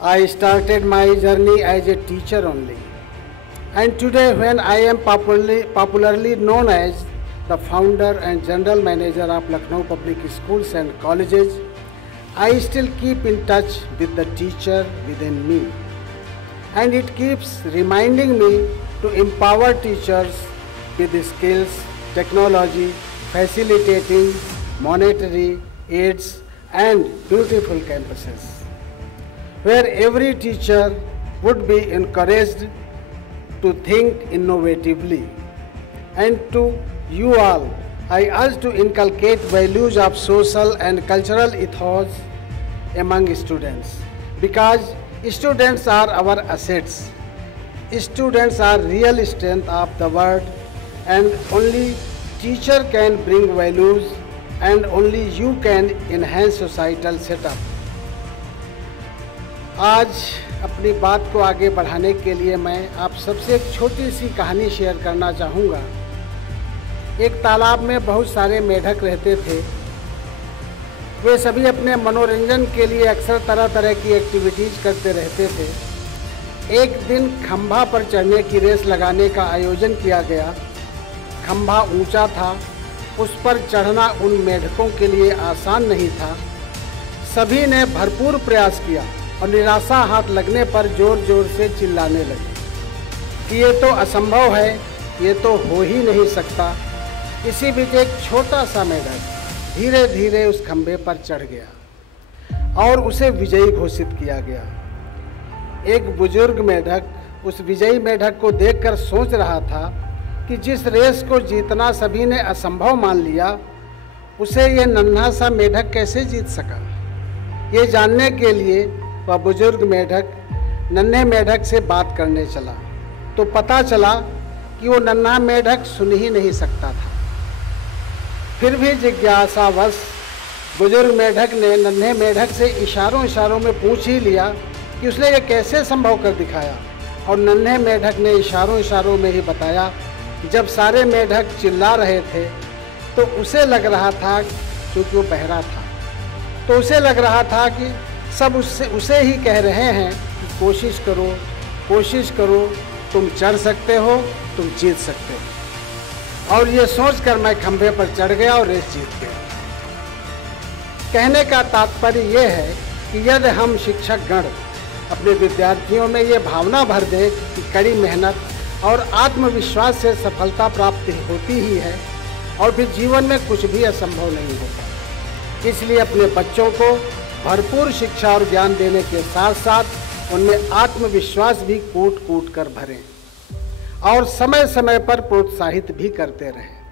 I started my journey as a teacher only. And today, when I am popularly known as the founder and general manager of Lucknow Public Schools and Colleges, I still keep in touch with the teacher within me. And it keeps reminding me to empower teachers with skills, technology, facilitating monetary aids and beautiful campuses, where every teacher would be encouraged to think innovatively. And to you all, I urge to inculcate values of social and cultural ethos among students, because students are our assets. Students are real strength of the world, and only teacher can bring values and only you can enhance societal setup. आज अपनी बात को आगे बढ़ाने के लिए मैं आप सबसे एक छोटी सी कहानी शेयर करना चाहूँगा। एक तालाब में बहुत सारे मेढक रहते थे। वे सभी अपने मनोरंजन के लिए अक्सर तरह तरह की एक्टिविटीज़ करते रहते थे। एक दिन खंभा पर चढ़ने की रेस लगाने का आयोजन किया गया। खंभा ऊंचा था, उस पर चढ़ना उन मेढकों के लिए आसान नहीं था। सभी ने भरपूर प्रयास किया और निराशा हाथ लगने पर जोर जोर से चिल्लाने लगे कि ये तो असंभव है, ये तो हो ही नहीं सकता। इसी बीच एक छोटा सा मेढक धीरे धीरे उस खंभे पर चढ़ गया और उसे विजयी घोषित किया गया। एक बुजुर्ग मेढक उस विजयी मेढक को देखकर सोच रहा था कि जिस रेस को जीतना सभी ने असंभव मान लिया, उसे ये नन्हा सा मेढक कैसे जीत सका। ये जानने के लिए वह बुजुर्ग मेढक नन्हे मेढक से बात करने चला, तो पता चला कि वो नन्हा मेढक सुन ही नहीं सकता था। फिर भी जिज्ञासावश बुजुर्ग मेढक ने नन्हे मेढक से इशारों में पूछ ही लिया कि उसने ये कैसे संभव कर दिखाया। और नन्हे मेढक ने इशारों में ही बताया, जब सारे मेढक चिल्ला रहे थे तो उसे लग रहा था, क्योंकि वो बहरा था, तो उसे लग रहा था कि सब उसे ही कह रहे हैं कि कोशिश करो, तुम चढ़ सकते हो, तुम जीत सकते हो। और ये सोचकर मैं खंभे पर चढ़ गया और रेस जीत गया। कहने का तात्पर्य ये है कि यदि हम शिक्षक गण अपने विद्यार्थियों में ये भावना भर दें कि कड़ी मेहनत और आत्मविश्वास से सफलता प्राप्त होती ही है और फिर जीवन में कुछ भी असंभव नहीं होता। इसलिए अपने बच्चों को भरपूर शिक्षा और ज्ञान देने के साथ साथ उनमें आत्मविश्वास भी कूट कर भरें और समय समय पर प्रोत्साहित भी करते रहें।